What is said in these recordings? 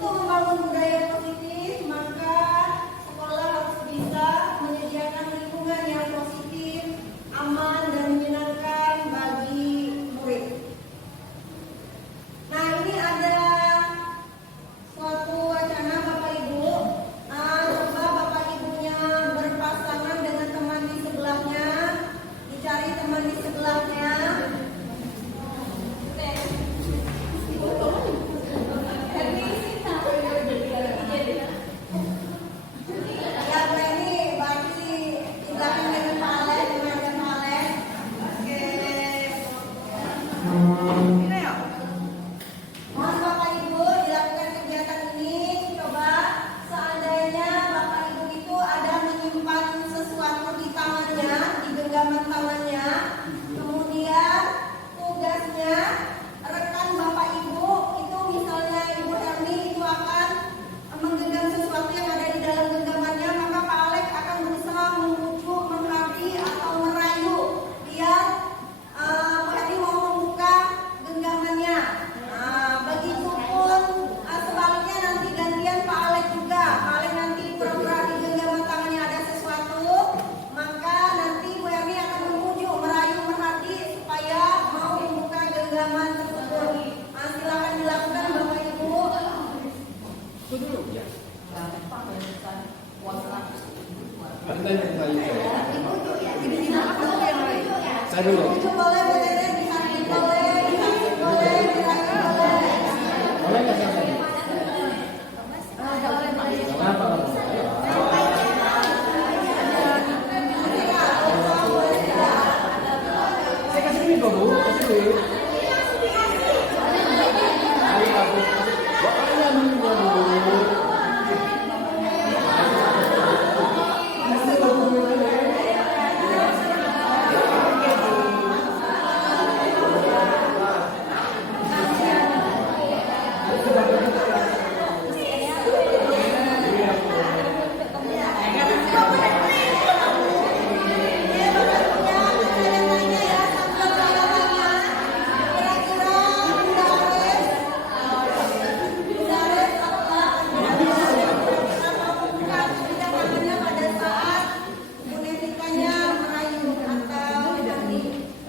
Untuk membangun budaya positif, maka sekolah harus bisa menyediakan lingkungan yang positif, aman, dan menyenangkan bagi murid. Nah, ini ada suatu wacana Bapak Ibu. Coba Bapak Ibunya berpasangan dengan teman di sebelahnya, dicari teman di sebelahnya. Mohon Bapak Ibu dilakukan kegiatan ini. Coba seandainya Bapak Ibu itu ada menyimpan sesuatu di tangannya, di genggaman tangannya, kemudian tugasnya rekan Bapak Ibu itu, misalnya Ibu Herni itu akan menggenggam sesuatu yang ada di dalam genggamannya, maka Pak Alex akan berusaha membujuk, menghabi atau merayu biar Bu Herni mau membuka genggamannya. Begitupun sebaliknya nanti gantian Pak Alex juga. Pak Alex nanti pura-pura di genggaman tangannya ada sesuatu, maka nanti Bu Herni akan membujuk, merayu, menghabi supaya mau membuka genggaman tersebut. Silakan dilakukan Bapak Ibu. Saya dulu. Boleh, boleh, dihabi boleh, dihabi boleh, dirayu boleh. Boleh nggak saya? Kenapa? Saya kasih duit kok Bu, kasih duit. Makanya minumnya dulu.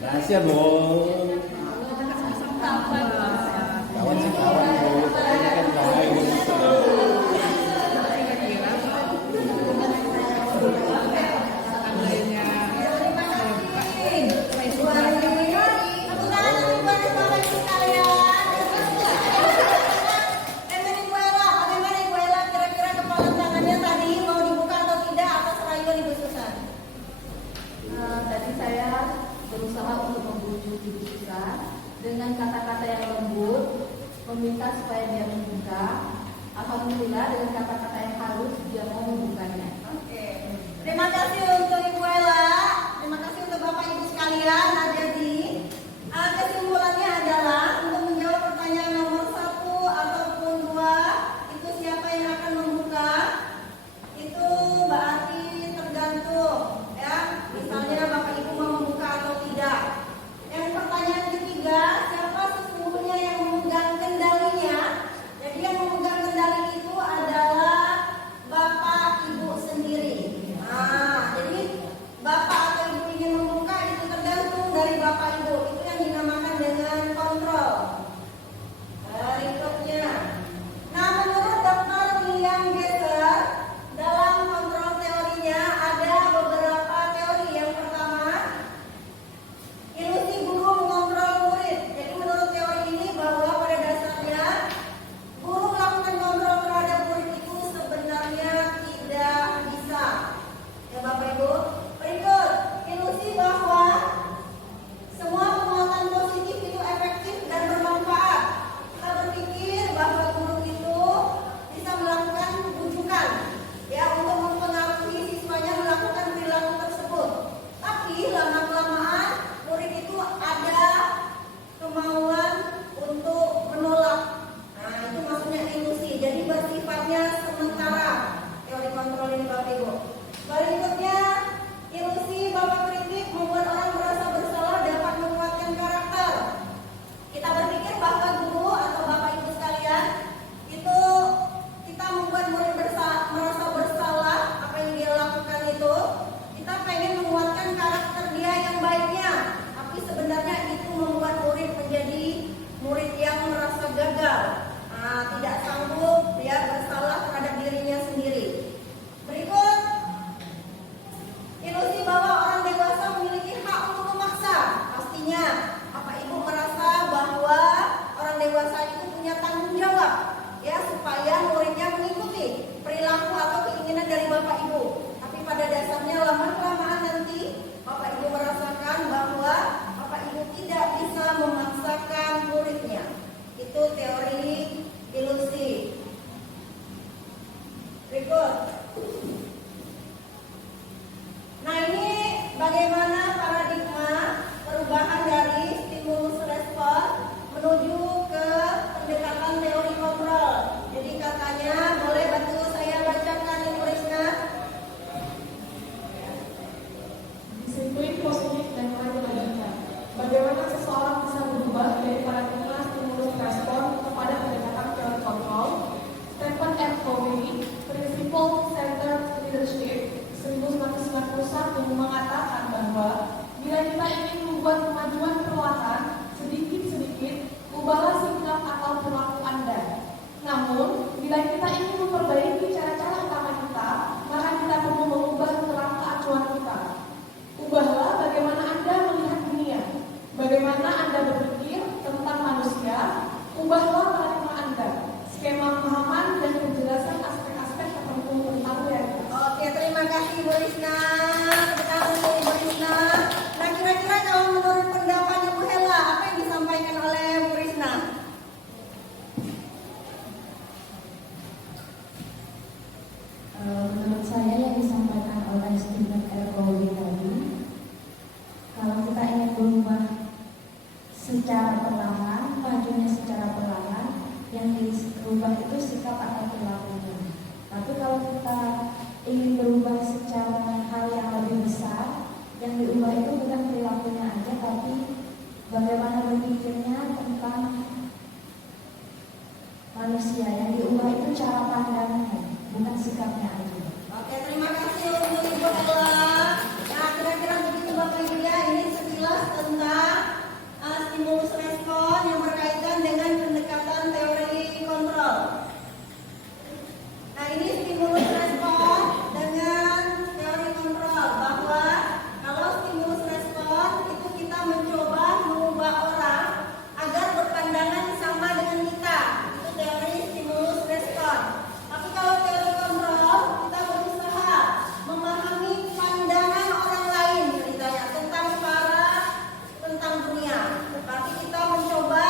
Rahasia dong. Kawan sih kawan Bu, tapi ini kan bahaya. Tadi saya berusaha untuk membujuk Ibu Susan dengan kata-kata yang lembut, meminta supaya dia membuka. Alhamdulillah dengan kata-kata yang halus dia mau membukanya. Oke. Terima kasih untuk Ibu Ella. Terima kasih untuk Bapak Ibu sekalian. Nah, jadi kesimpulannya adalah untuk menjawab pertanyaan nomor 1 ataupun 2, itu siapa yang akan membuka? Itu berarti tergantung, ya. Misalnya Bapak Ibu mau membuka atau tidak. Yang pertanyaan ketiga, siapa sesungguhnya yang memegang kendalinya? Jadi yang memegang kendali itu adalah Bapak Ibu sendiri. mengatakan bahwa bila kita ingin membuat kemajuan perlahan, sedikit-sedikit, ubahlah sikap atau perilaku Anda. Namun, bila kita ingin memperbaiki cara-cara utama kita, maka kita perlu mengubah kerangka acuan kita. Ubahlah bagaimana Anda melihat dunia, bagaimana Anda berpikir tentang manusia, ubahlah paradigma Anda, skema pemahaman dan penjelasan aspek-aspek tertentu tentang realitas. Oke, terima kasih Bu Risna. Tepuk tangan untuk Ibu Risna. Nah, kira-kira kalau menurut pendapat Ibu Hela, apa yang disampaikan oleh Bu Risna? Menurut saya yang disampaikan oleh Stephen R. Covey tadi, kalau kita ingin berubah secara perlahan, majunya secara perlahan, yang dirubah itu sikap atau perilakunya. Tapi kalau kita ingin berubah secara hal yang lebih besar, yang diubah itu bukan perilakunya aja, tapi bagaimana berpikirnya tentang manusia. Yang diubah itu cara pandangnya, bukan sikapnya aja. Oke, terima kasih untuk Ibu Hela. Nah, kira-kira begitu Bapak Ibu ya, ini sekilas tentang stimulus respon yang berkaitan dengan pendekatan teori kontrol. Nah, ini stimulus respon dengan teori kontrol, bahwa kalau stimulus respon itu kita mencoba mengubah orang agar berpandangan sama dengan kita. Itu teori stimulus respon. Tapi kalau teori kontrol, kita berusaha memahami pandangan orang lain ceritanya tentang dunia. Tapi kita mencoba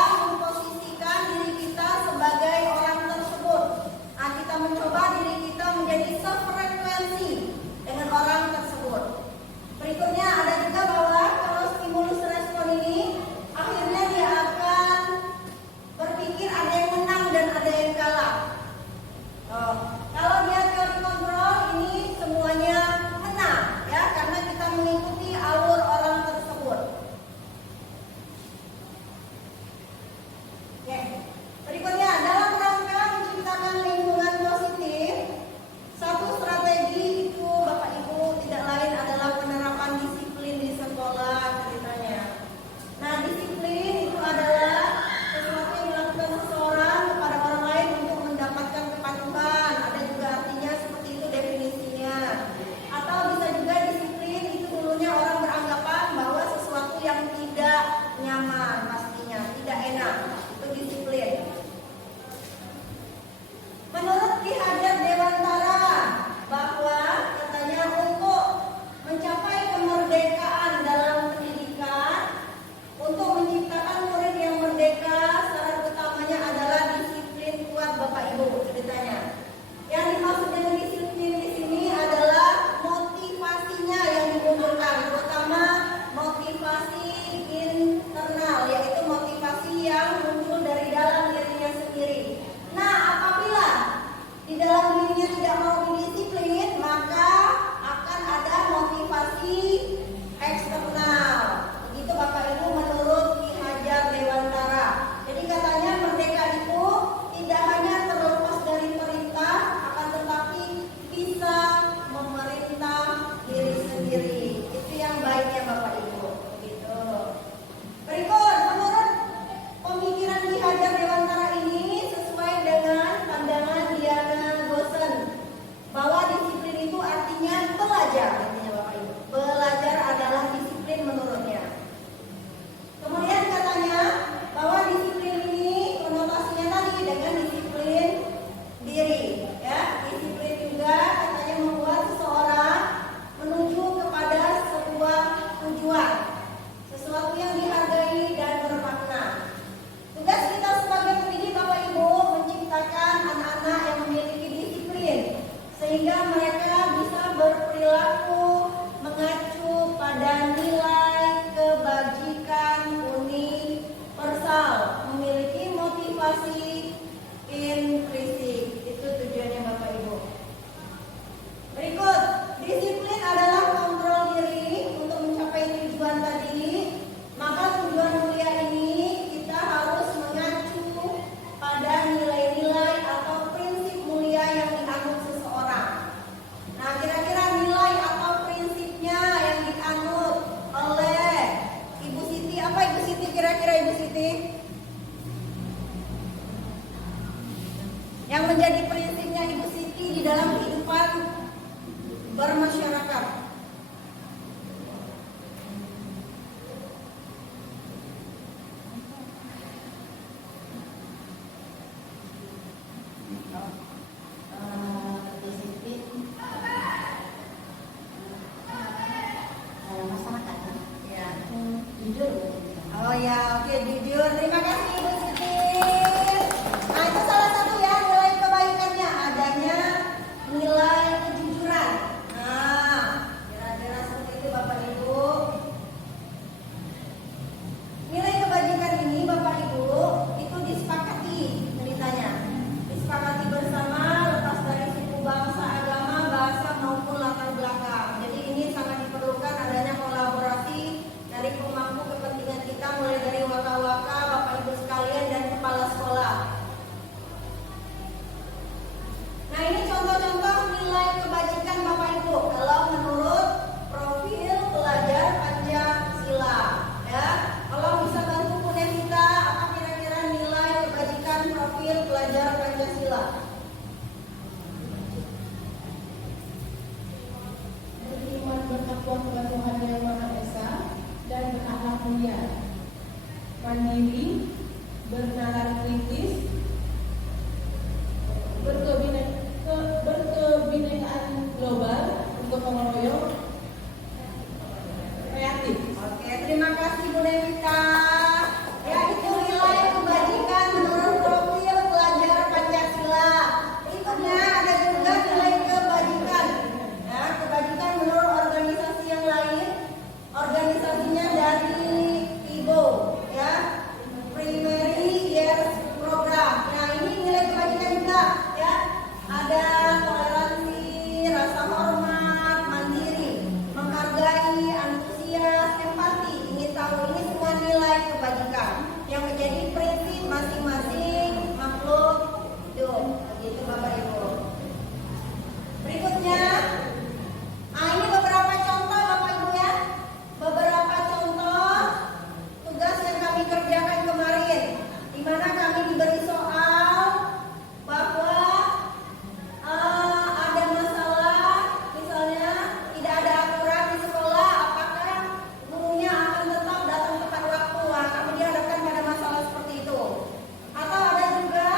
menjadi prinsipnya Ibu Siti di dalam kehidupan bermasyarakat? Masyarakat Ya. jujur. Oh ya, oke, jujur. Terima kasih Ibu Siti. Nah, itu salah satu ya nilai kebaikannya, adanya nilai kejujuran. Nah, kira-kira seperti itu Bapak Ibu. Nilai kebajikan ini Bapak Ibu itu disepakati ceritanya. Disepakati bersama lepas dari suku, bangsa, agama, bahasa maupun latar belakang. Jadi ini sangat diperlukan adanya kolaborasi dari pemangku kepentingan kita, mulai dari waka-waka, Bapak Ibu sekalian, dan kepala sekolah. Nah, ini contoh-contoh nilai kebajikan Bapak Ibu kalau menurut profil pelajar Pancasila. Ya, kalau bisa bantu kuliah kita, apa kira-kira nilai kebajikan profil pelajar Pancasila? Beriman bertakwa kepada Tuhan Yang Maha Esa dan berakhlak mulia, mandiri, bernalar kritis, berkebinekaan global, gotong royong, kreatif. Oke, terima kasih Bu Devita. Ya, itu nilai kebajikan menurut profil pelajar Pancasila. Berikutnya ada juga nilai kebajikan. Ya, kebajikan menurut organisasi yang lain. Organisasinya dari IBO, ya, Primary Years Program. Nah, ini nilai kebajikan juga, ya. Ada toleransi, rasa hormat, mandiri, menghargai, antusias, empati, ingin tahu, ini semua nilai kebajikan yang menjadi prinsip masing-masing makhluk hidup. Begitu Bapak Ibu. Berikutnya, ini beberapa contoh Bapak Ibu ya. Beberapa contoh tugas yang kami kerjakan kemarin, di mana kami diberi soal bahwa ada masalah, misalnya tidak ada aturan di sekolah, apakah gurunya akan tetap datang tepat waktu? Nah, kami dihadapkan pada masalah seperti itu. Atau ada juga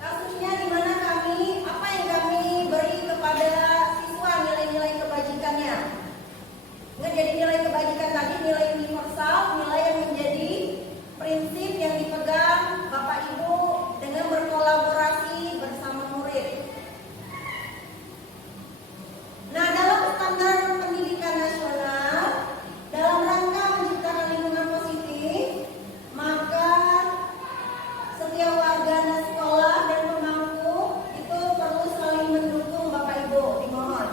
kasusnya di mana kami, apa yang kami beri kepada siswa nilai-nilai kebajikannya. Nggak, jadi nilai kebajikan tadi nilai universal, nilai yang menjadi prinsip yang dipegang Bapak Ibu dengan berkolaborasi bersama murid. Nah, dalam standar pendidikan nasional, dalam rangka menciptakan lingkungan positif, maka setiap warga sekolah dan pemangku itu perlu saling mendukung Bapak Ibu, dimohon,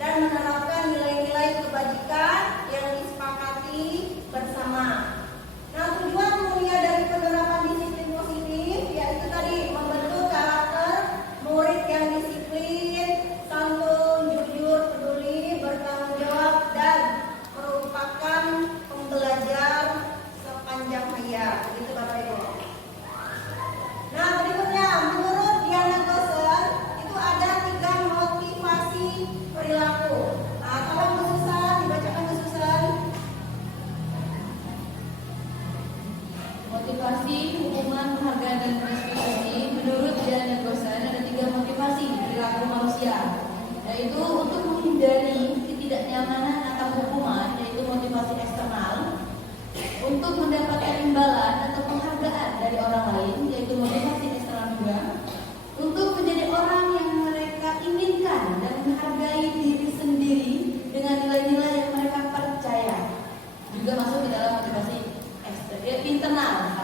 dan menerapkan nilai-nilai kebajikan yang disepakati bersama. Nah, tujuan mulia dari penerapan disiplin positif yaitu tadi membentuk karakter murid yang disiplin, santun, jujur, peduli, bertanggung jawab, dan merupakan pembelajar sepanjang hayat. Begitu Bapak Ibu. Nah, berikutnya menurut Diana Gosen itu ada 3 motivasi perilaku. Nah, tolong Bu Susan, dibacakan Bu Susan. Motivasi, hukuman, penghargaan, dan prestasi. Menurut Diana Gosen ada 3 motivasi perilaku manusia, yaitu untuk menghindari ketidaknyamanan atau hukuman, yaitu motivasi eksternal, untuk mendapatkan imbalan atau penghargaan dari orang lain, yaitu motivasi eksternal juga, untuk menjadi orang yang mereka inginkan dan menghargai diri sendiri dengan nilai-nilai yang mereka percaya, juga masuk ke dalam motivasi internal.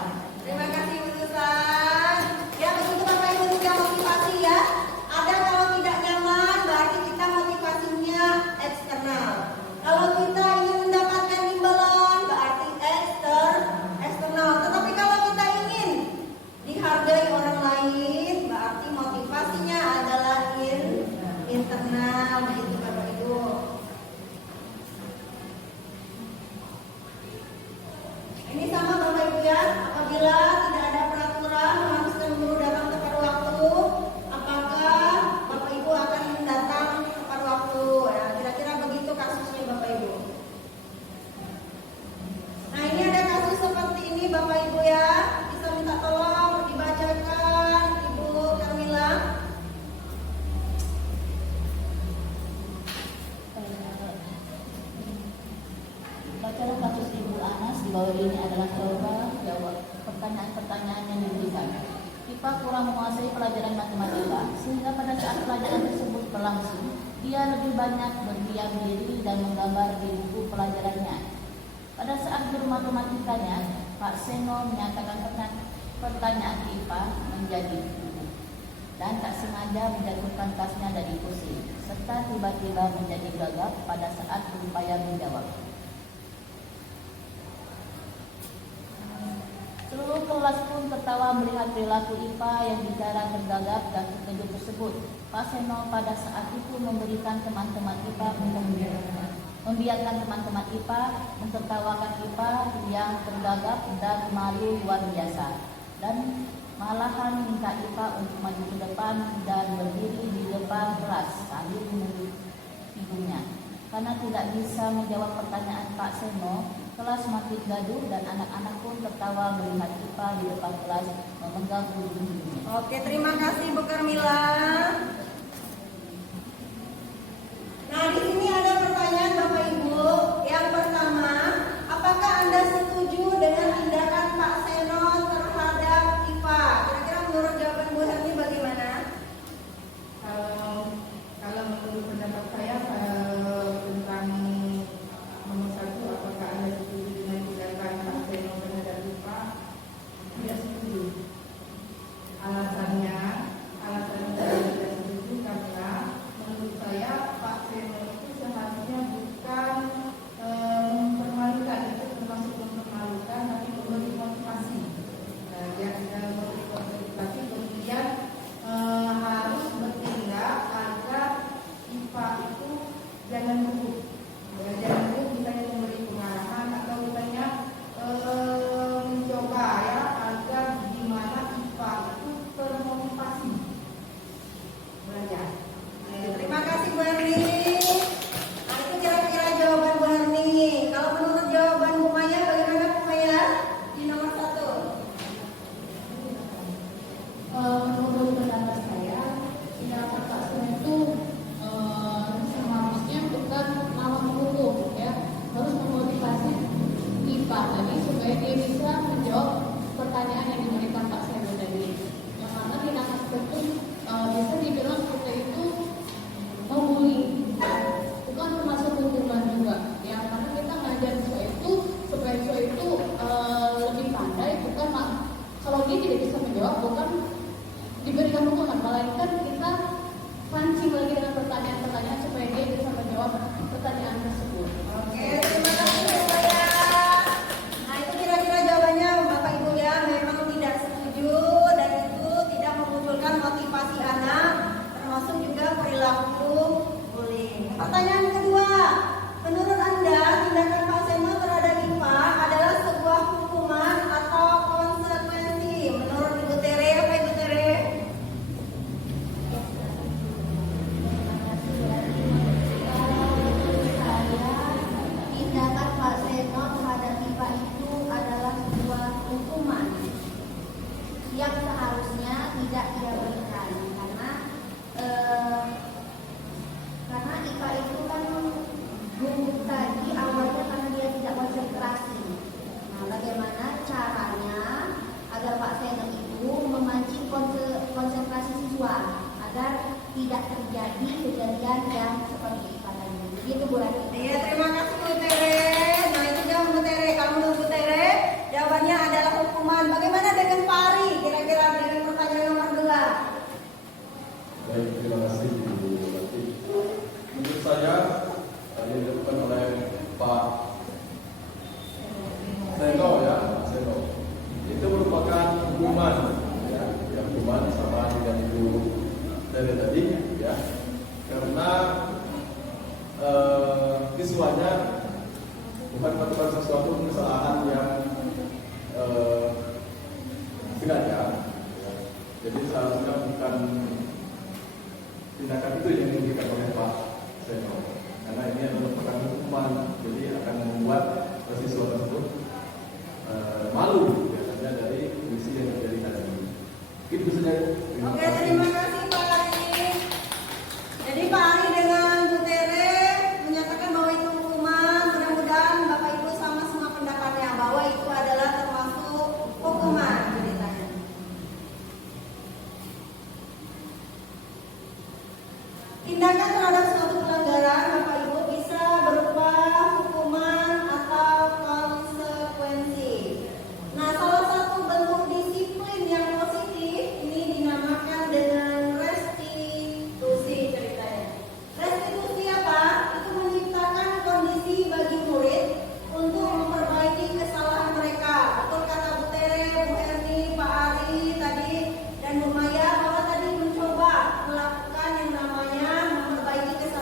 Terima kasih Bu Susan. Ya, begitu Bapak Ibu, 3 motivasi ya. Ada kalau tidak nyaman berarti kita motivasinya eksternal. Kalau kita ingin mendapatkan imbalan berarti eksternal. Tetapi kalau kita ingin dihargai orang lain, kurang menguasai pelajaran matematika, sehingga pada saat pelajaran tersebut berlangsung, dia lebih banyak berdiam diri dan menggambar di buku pelajarannya. Pada saat guru matematikanya, Pak Seno menyatakan pertanyaan IPA menjadi gugup dan tak sengaja menjatuhkan tasnya dari kursi, serta tiba-tiba menjadi gagap pada saat berupaya menjawab. Seluruh kelas pun tertawa melihat perilaku IPA yang bicara tergagap dan terkejut tersebut. Pak Seno pada saat itu membiarkan teman-teman IPA mentertawakan IPA yang tergagap dan malu luar biasa, dan malahan minta IPA untuk maju ke depan dan berdiri di depan kelas sambil menunjuk ibunya. Karena tidak bisa menjawab pertanyaan Pak Seno, kelas makin gaduh dan anak-anak pun tertawa melihat IPA di depan kelas memegang ujung hidungnya. Oke, terima kasih Bu Carmila. Nah, di sini ada pertanyaan Bapak Ibu. Yang pertama, apakah Anda setuju dengan tindakan Pak Seno terhadap IPA? Kira-kira menurut jawaban Bu Herni bagaimana? Kalau menurut pendapat saya tentang nomor satu, apakah Anda setuju dengan tindakan Pak Seno terhadap IPA? Tidak setuju. Alasannya saya tidak setuju karena menurut saya Pak Seno itu seharusnya bukan mempermalukan, itu termasuk mempermalukan, tapi memberi motivasi. Memberi motivasi, kemudian harus bertindak agar IPA itu jangan gugup. Jangan gugup, misalnya memberi pengarahan atau misalnya mencoba ya agar gimana IPA itu termotivasi belajar. Terima kasih Bu Herni. Nah, itu kira-kira jawaban Bu Herni. Kalau menurut jawaban Bu Maya, bagaimana Bu Maya di nomor satu? Menurut pendapat saya, tindakan Pak Seno itu seharusnya bukan malah menghukum, ya, harus memotivasi IPA tadi supaya dia bisa menjawab pertanyaan yang diberikan Pak Seno tadi. Yang mana tindakan seperti bisa dibilang seperti itu membuli, bukan termasuk hukuman juga. Ya, karena kita ngajar siswa itu supaya siswa itu lebih pandai, bukan kalau dia tidak bisa menjawab bukan diberikan hukuman, melainkan kita pancing lagi dengan pertanyaan-pertanyaan supaya dia bisa menjawab pertanyaan tersebut. Oke, terima kasih Bu Maya. Nah, itu kira-kira jawabannya Bapak Ibu ya, memang tidak setuju dan itu tidak memunculkan motivasi anak, termasuk juga perilaku bullying. Pertanyaan kedua, menurut Anda tindakan Pak Seno terhadap IPA adalah sebuah hukuman atau konsekuensi? Menurut Ibu Tere, apa Ibu Tere? Tindakan Pak Seno terhadap IPA itu adalah sebuah hukuman yang seharusnya tidak dia berikan karena IPA itu kan gugup tadi awalnya karena dia tidak konsentrasi. Nah, bagaimana caranya agar Pak Seno itu memancing konsentrasi siswa agar tidak terjadi kejadian yang seperti IPA tadi. Begitu Bu Rani. Iya, terima kasih Bu Tere. Nah, itu jawaban Bu Tere. Kalau menurut Bu Tere, jawabannya adalah hukuman. Bagaimana dengan Pak Ari? Kira-kira dengan pertanyaan nomor 2. Baik, terima kasih Bu Bupati. Menurut saya yang dilakukan oleh Pak Seno ya, Seno itu merupakan hukuman ya, yang hukuman sama dengan Ibu dari tadi ya, karena siswanya bukan melakukan sesuatu kesalahan yang sengaja ya. Jadi seharusnya bukan tindakan itu yang diberikan oleh Pak Seno, karena ini adalah merupakan hukuman, jadi akan membuat siswa tersebut malu biasanya dari kondisi yang terjadi tadi. Itu saja. Oke, terima kasih Pak Ari. Jadi Pak Ari dengan Bu Tere menyatakan bahwa itu hukuman. Mudah-mudahan Bapak Ibu sama semua pendapatnya bahwa itu adalah termasuk hukuman. Ceritanya. Tindakan terhadap suatu pelanggaran, Bapak Ibu, bisa berupa hukuman atau konsekuensi. Nah, salah satu bentuk disiplin yang positif ini dinamakan dengan restitusi ceritanya. Restitusi apa? Itu menciptakan kondisi bagi murid untuk memperbaiki kesalahan mereka. Betul kata Bu Tere, Bu Erni, Pak Ari tadi, dan Bu Maya bahwa tadi mencoba melakukan yang namanya memperbaiki kesalahan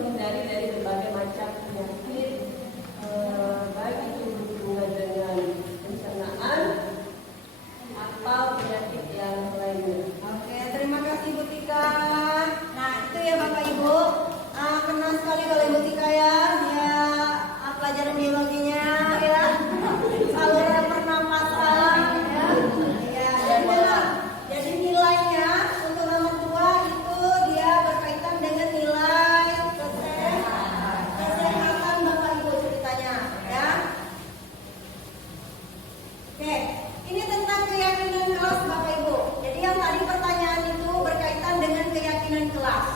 menghindari dari berbagai macam penyakit, baik itu berhubungan dengan pencernaan atau penyakit yang lainnya. Oke, terima kasih Bu Tika. Nah, itu ya Bapak Ibu. Kenal sekali oleh Bu Tika ya. Ya, pelajaran biologinya ya. Saluran pernapasan ya. Ya, jadi nilainya untuk nomor 2 itu dia berkaitan dengan nilai kesehatan Bapak Ibu ceritanya ya. Oke, ini tentang keyakinan kelas Bapak Ibu. Jadi yang tadi pertanyaan itu berkaitan dengan keyakinan kelas.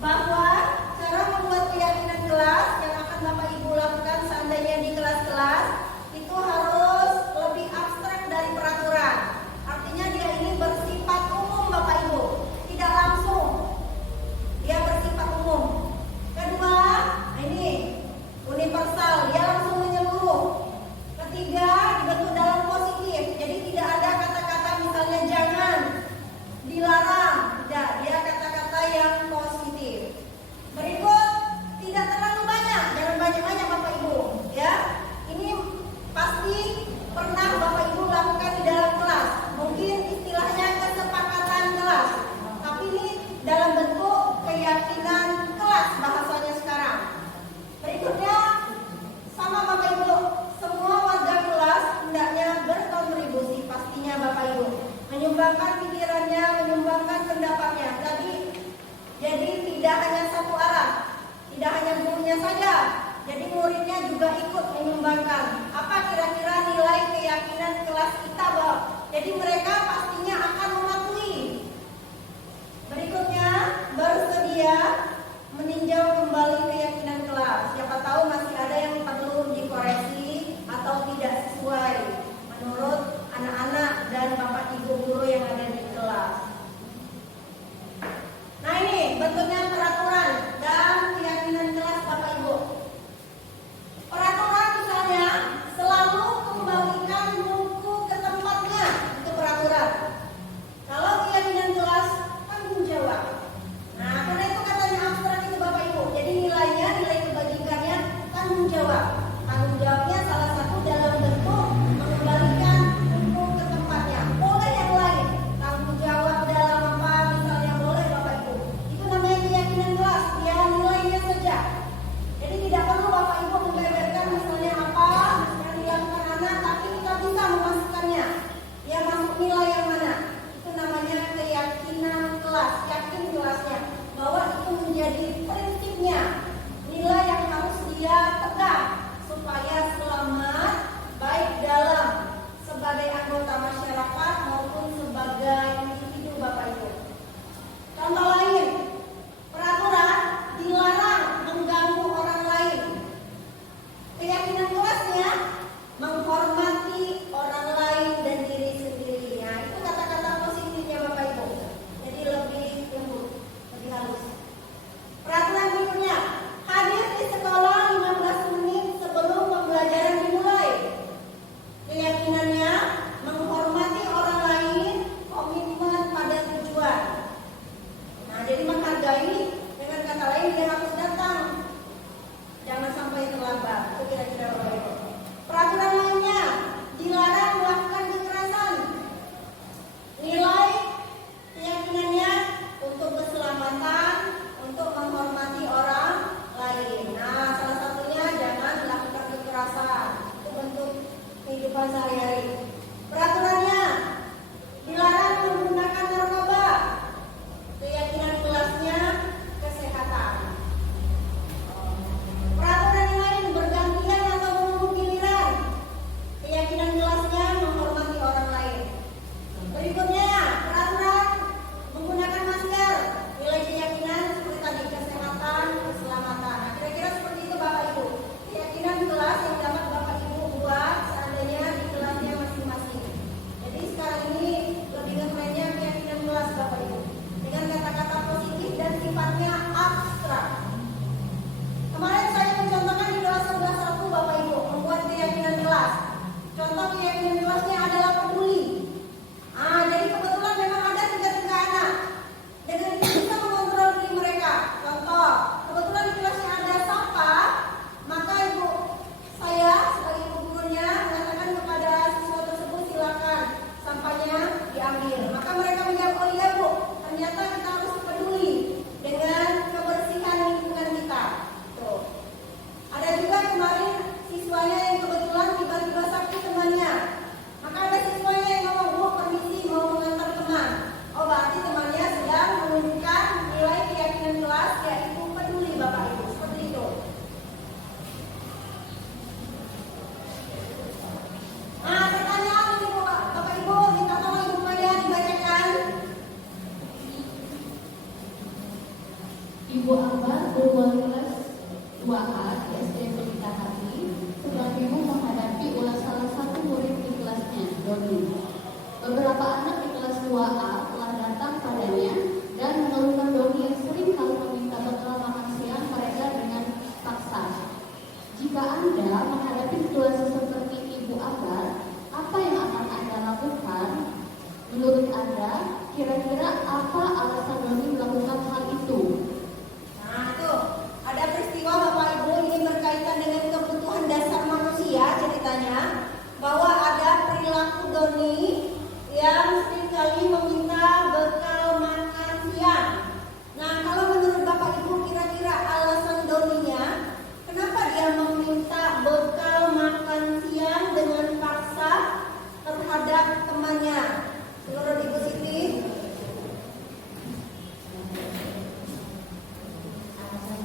Bahwa cara membuat keyakinan kelas yang akan Bapak Ibu lakukan seandainya di kelas-kelas itu harus lebih abstrak dari peraturan. Artinya dia ini bersifat umum Bapak Ibu, tidak langsung. Dia bersifat umum. Kedua, ini universal, dia langsung menyeluruh. Ketiga, dibentuk dalam positif. Jadi tidak ada kata-kata misalnya jangan, dilarang. Tidak, dia kata-kata yang positif. Berikut, tidak terlalu banyak, jangan banyak-banyak Bapak Ibu. Ya, ini pasti pernah Bapak Ibu lakukan di dalam kelas. Mungkin istilahnya kesepakatan kelas. Tapi ini dalam bentuk keyakinan kelas bahasanya sekarang. Berikutnya, sama Bapak Ibu, semua warga kelas hendaknya berkontribusi pastinya Bapak Ibu, menyumbangkan pikirannya, menyumbangkan pendapatnya. Jadi tidak hanya satu arah, tidak hanya gurunya saja. Jadi muridnya juga ikut menyumbangkan. Apa kira-kira nilai keyakinan kelas kita, Bapak? Jadi mereka pastinya akan mematuhi. Berikutnya, bersedia meninjau kembali keyakinan kelas. Siapa tahu masih ada yang perlu dikoreksi atau tidak sesuai menurut anak-anak dan Bapak Ibu guru yang ada di kelas. Nah, ini bentuknya peraturan dan keyakinan kelas Bapak Ibu. Peraturan misalnya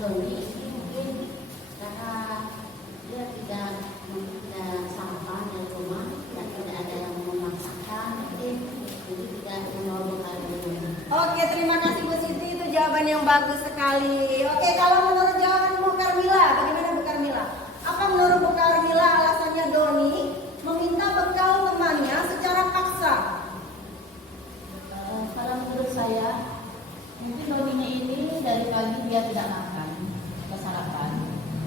Doni sih mungkin karena dia tidak sampah dan rumah dan tidak ada yang memaksakan, mungkin jadi tidak membawa bekal dulu. Oke, terima kasih Bu Siti, itu jawaban yang bagus sekali. Oke, kalau menurut jawaban Bu Karmila, bagaimana Bu Karmila? Apa menurut Bu Karmila alasannya Doni meminta bekal temannya secara paksa? Kalau menurut saya, mungkin Doninya ini dari pagi dia tidak makan, tidak sarapan.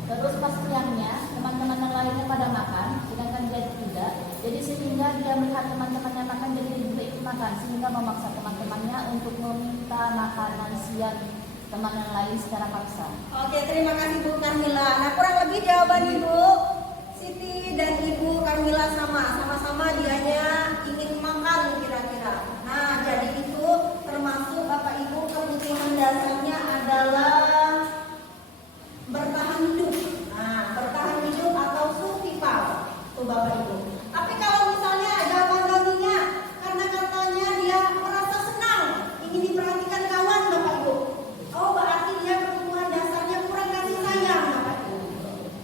Terus pas siangnya teman-teman yang lainnya pada makan, sedangkan dia tidak. Jadi sehingga dia melihat teman-temannya makan, jadi dia juga ikut makan, sehingga memaksa teman-temannya untuk meminta makanan siang teman yang lain secara paksa. Oke, terima kasih Bu Karmila. Nah, kurang lebih jawaban Ibu Siti dan Ibu Karmila sama-sama dianya ingin makan kira-kira. Nah, jadi itu termasuk Bapak Ibu kebutuhan dasarnya adalah bertahan hidup. Nah, bertahan hidup atau survival tuh Bapak Ibu. Tapi kalau misalnya jawaban Doninya karena katanya dia merasa senang, ingin diperhatikan kawan Bapak Ibu. Oh, berarti dia kebutuhan dasarnya kurang kasih sayang Bapak Ibu.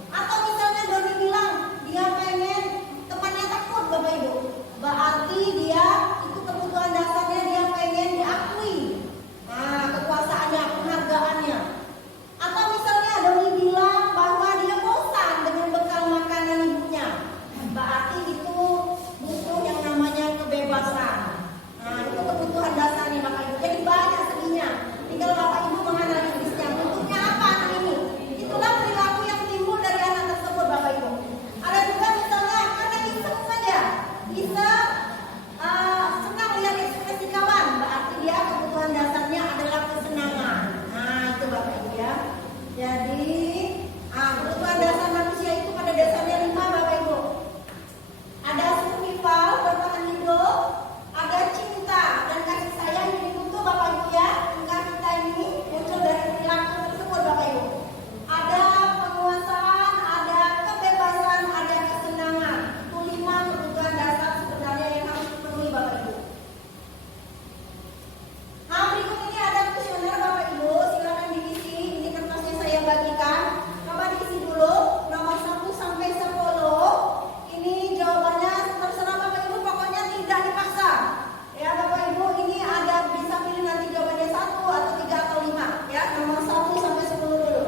Atau misalnya Doni bilang dia pengen temannya takut Bapak Ibu. Berarti dia itu kebutuhan dasarnya dia pengen diakui. Nah, kekuasaannya, penghargaannya. Atau misalnya Doni bilang bahwa dia bosan dengan bekal makanan ibunya. Berarti itu butuh yang namanya kebebasan. Nah, itu kebutuhan dasarnya Bapak Ibu. Jadi banyak sedihnya. Tinggal Bapak Ibu menganalisisnya. Bentuknya apa anak ini? Itulah perilaku yang timbul dari anak tersebut Bapak Ibu. Ada juga misalnya karena iseng saja. Iseng senang lihat ekspresi kawan. Berarti dia kebutuhan dasarnya adalah kesenangan. Nah, itu Bapak Ibu ya. Jadi kebutuhan dasar manusia itu pada dasarnya 5 Bapak Ibu. Ada survival, bertahan hidup, ada cinta dan kasih sayang yang dibutuh Bapak Ibu ya. Tingkah kita ini muncul dari perilaku tersebut Bapak Ibu. Ada penguasaan, ada kebebasan, ada kesenangan. Itu 5 kebutuhan dasar sebenarnya yang harus dipenuhi Bapak Ibu. Nah, berikut ini ada kuesioner Bapak Ibu, silakan diisi. Ini kertasnya saya bagikan. Coba diisi dulu nomor 1 sampai 10. Ini jawabannya terserah Bapak Ibu, pokoknya tidak dipaksa. Ya Bapak Ibu, ini ada bisa pilih nanti jawabannya 1 atau 3 atau 5. Ya, nomor 1 sampai 10 dulu.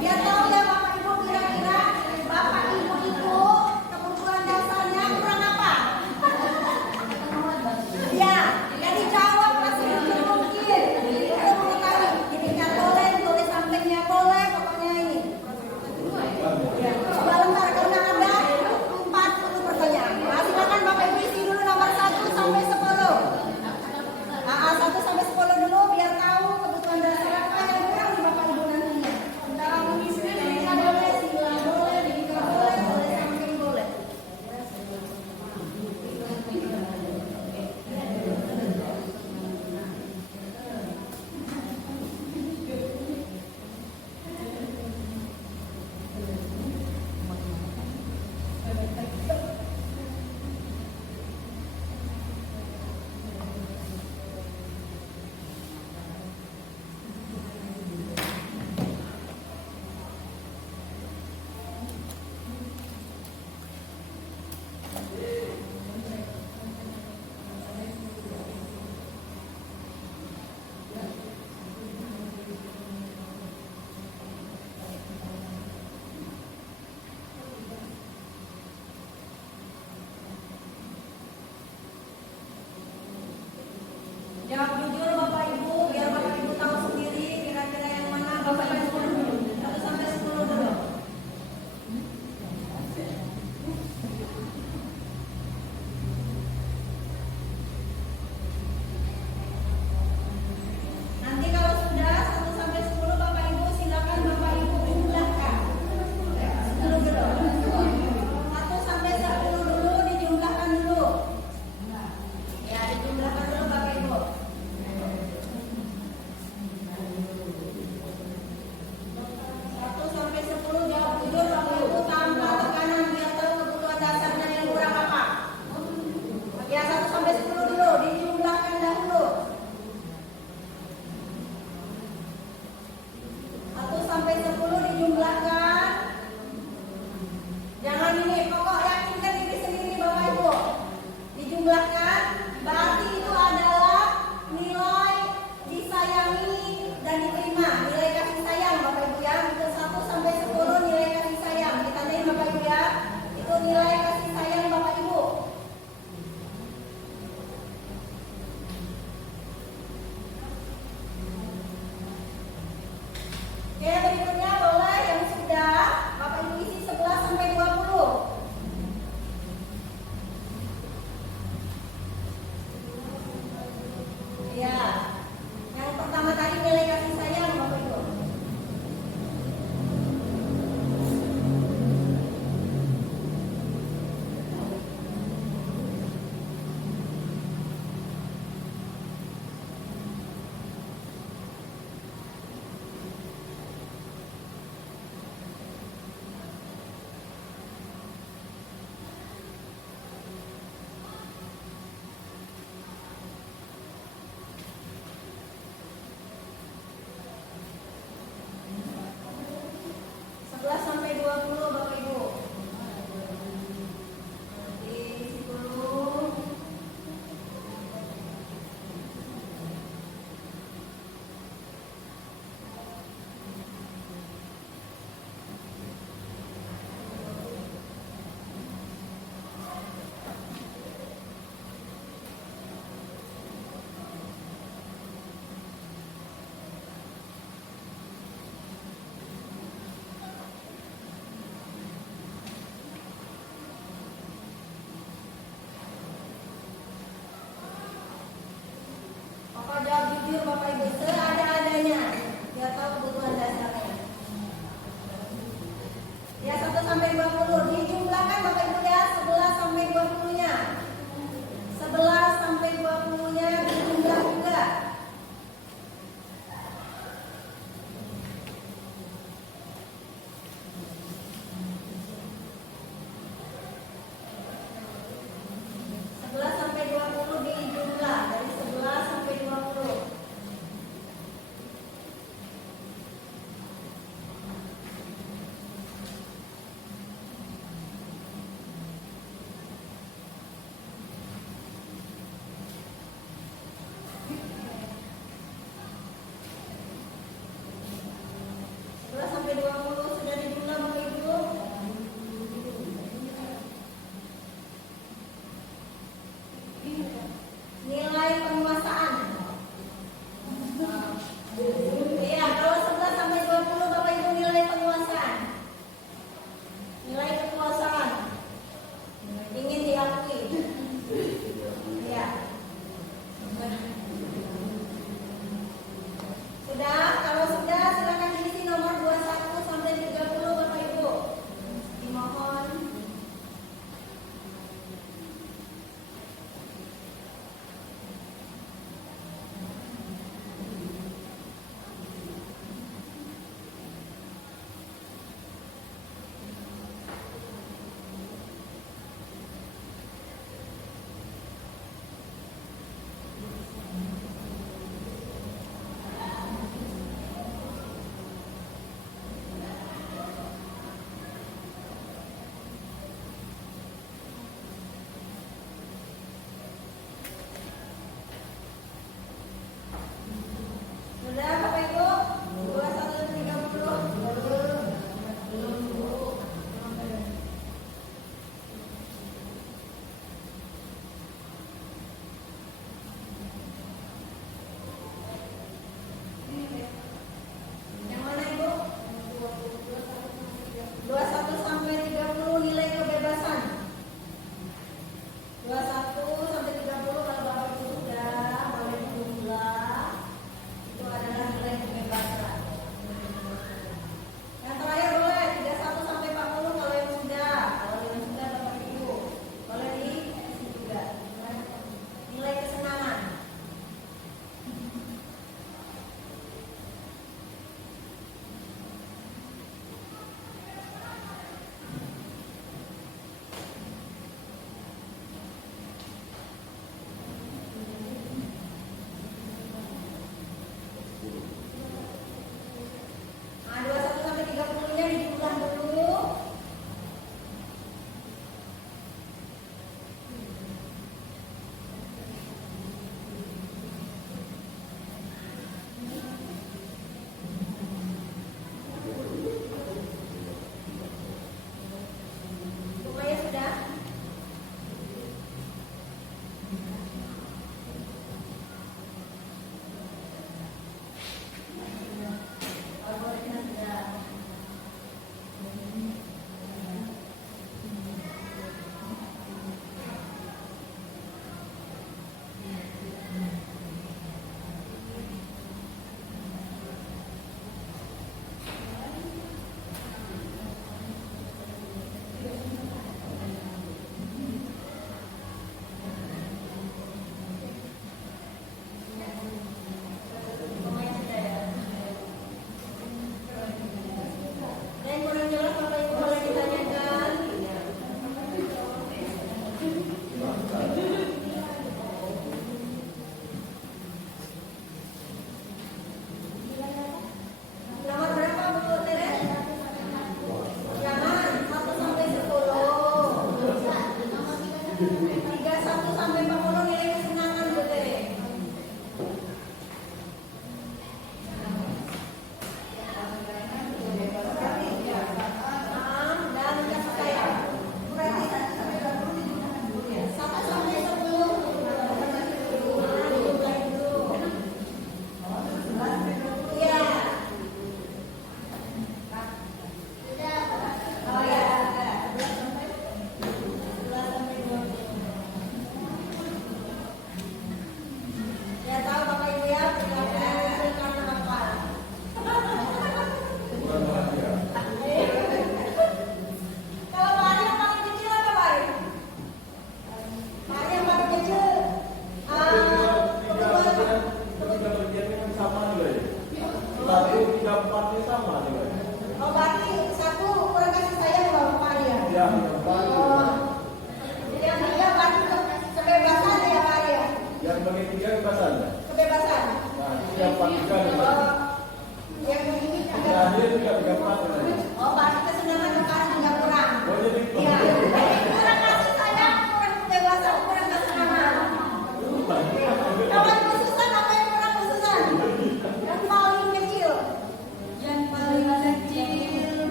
Biar tahu ya Bapak Ibu, kira-kira Bapak Ibu itu kebutuhan dasarnya kurang apa? Ya, jadi jawab masih mungkin. Itu mengetahui. Jadinya boleh, tulis sampingnya boleh, pokoknya ini. Ya, coba lembar karena ada 40 pertanyaan. Nah, silakan Bapak Ibu isi dulu nomor 1 sampai 10. 1 sampai 10 dulu biar tahu kebutuhan dasar apa yang kurang di Bapak Ibu nantinya. Cara mengisi jadinya boleh, sila boleh, jadinya boleh, tulis samping boleh. Jawab jujur Bapak Ibu, biar Bapak Ibu tahu sendiri kira-kira yang mana. Bapak Ibu dulu 1 sampai 10 dulu. Nanti kalau sudah 1 sampai 10 Bapak Ibu silakan Bapak Ibu jumlahkan. 10 dulu. 1 sampai 10 dulu dijumlahkan dulu. Ya, dijumlahkan dulu Bapak Ibu. jujur Bapak Ibu seada-adanya. Biar tahu kebutuhan dasarnya. Ya 1 sampai 20 dijumlahkan Bapak Ibu ya 11 sampai 20-nya. 11 sampai 20-nya dijumlah juga.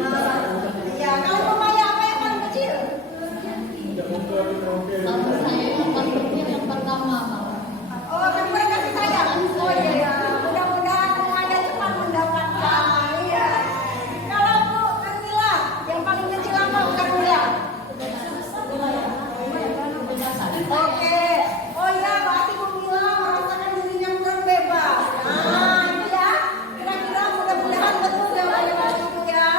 Iya, kalau Bu Maya apa yang paling kecil? Kalau saya yang paling kecil yang pertama, Pak. Oh, yang mereka kasih sayang. Oh iya, ya. Mudah-mudahan Bu Maya cepat mendapatkan. Iya. Kalau Bu Kamila, yang paling kecil apa Bu Kamila? Oke. Oh iya, berarti Bu Mila merasakan dirinya kurang bebas. Nah, itu ya. Kira-kira mudah-mudahan betul jawabannya Ibu ya.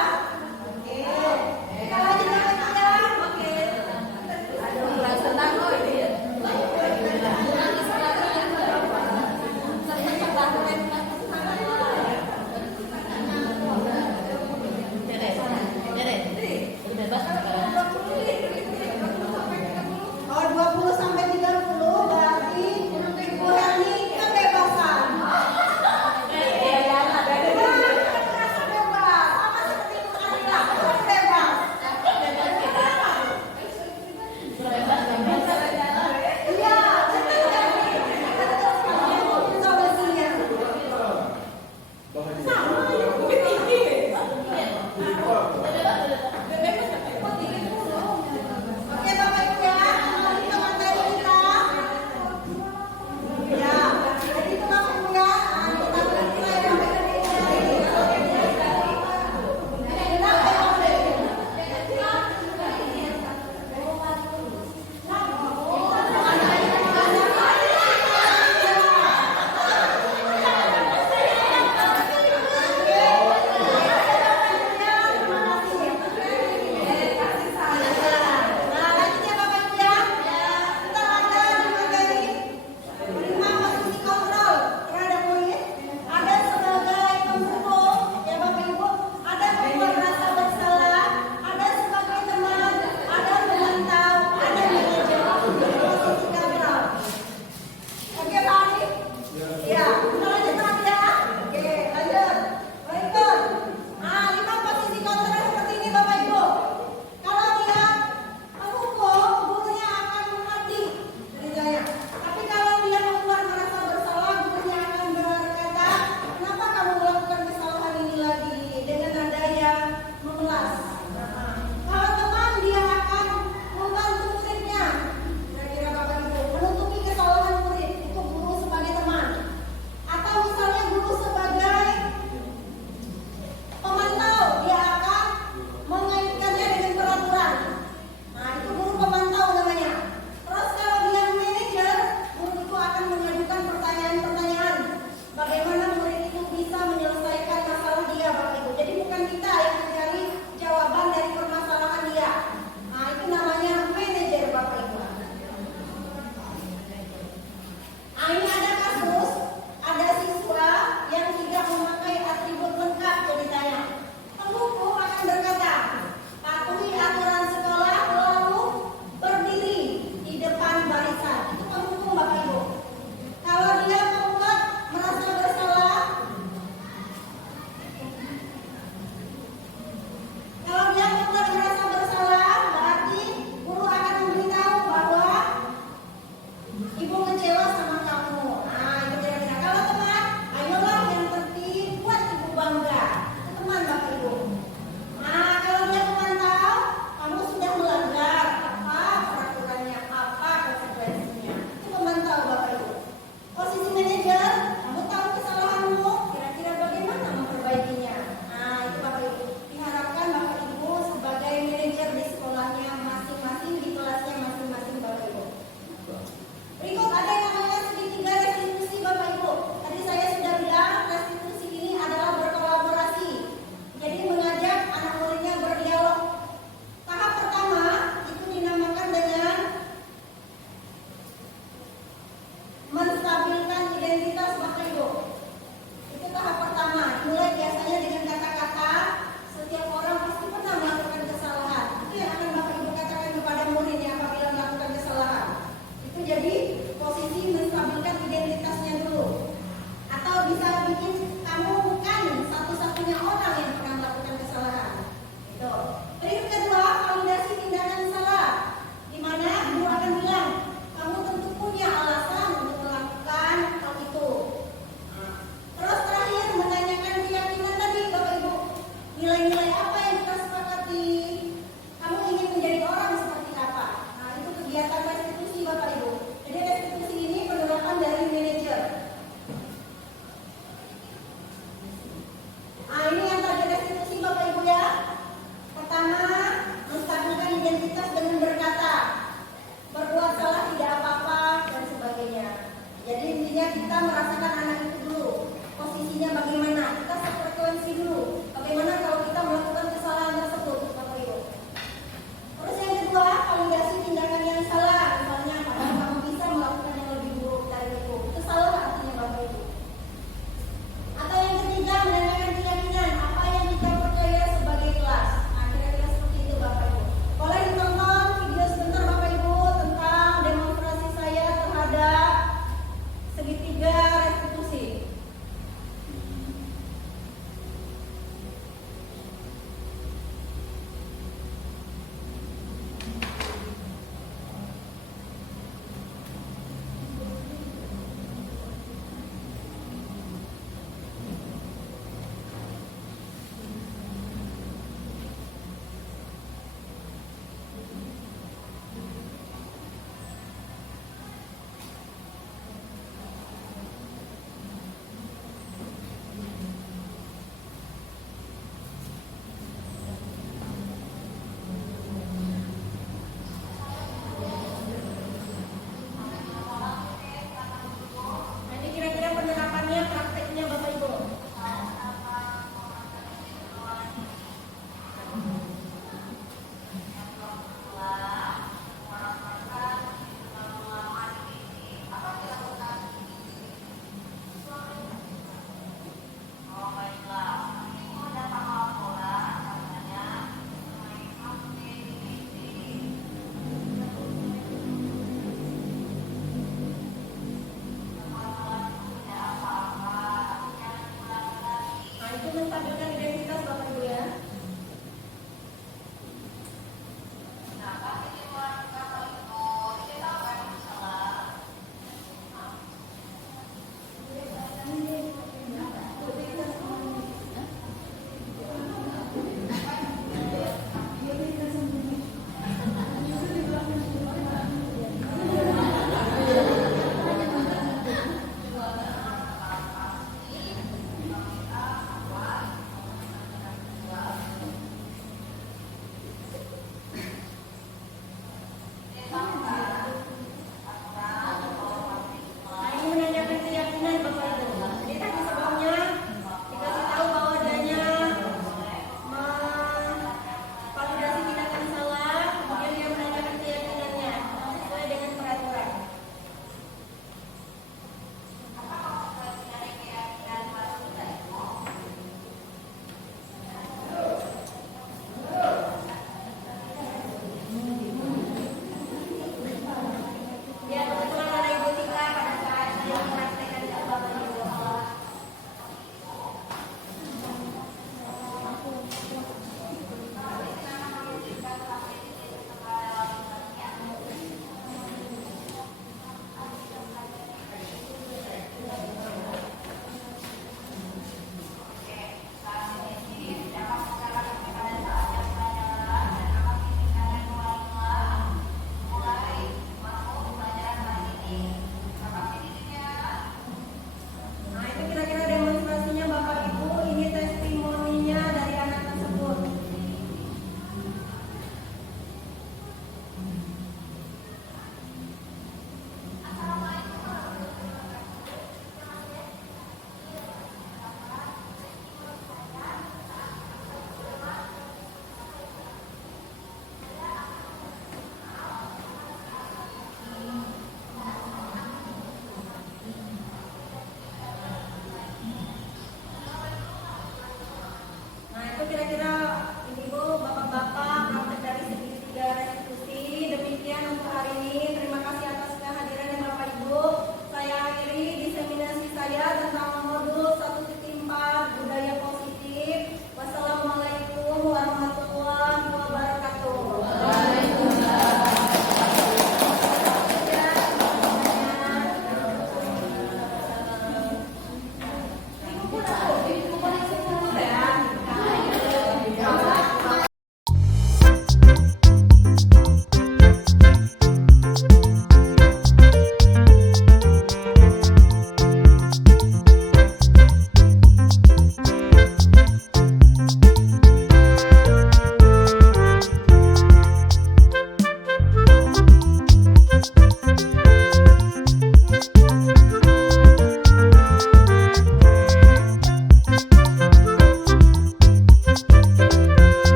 Bapak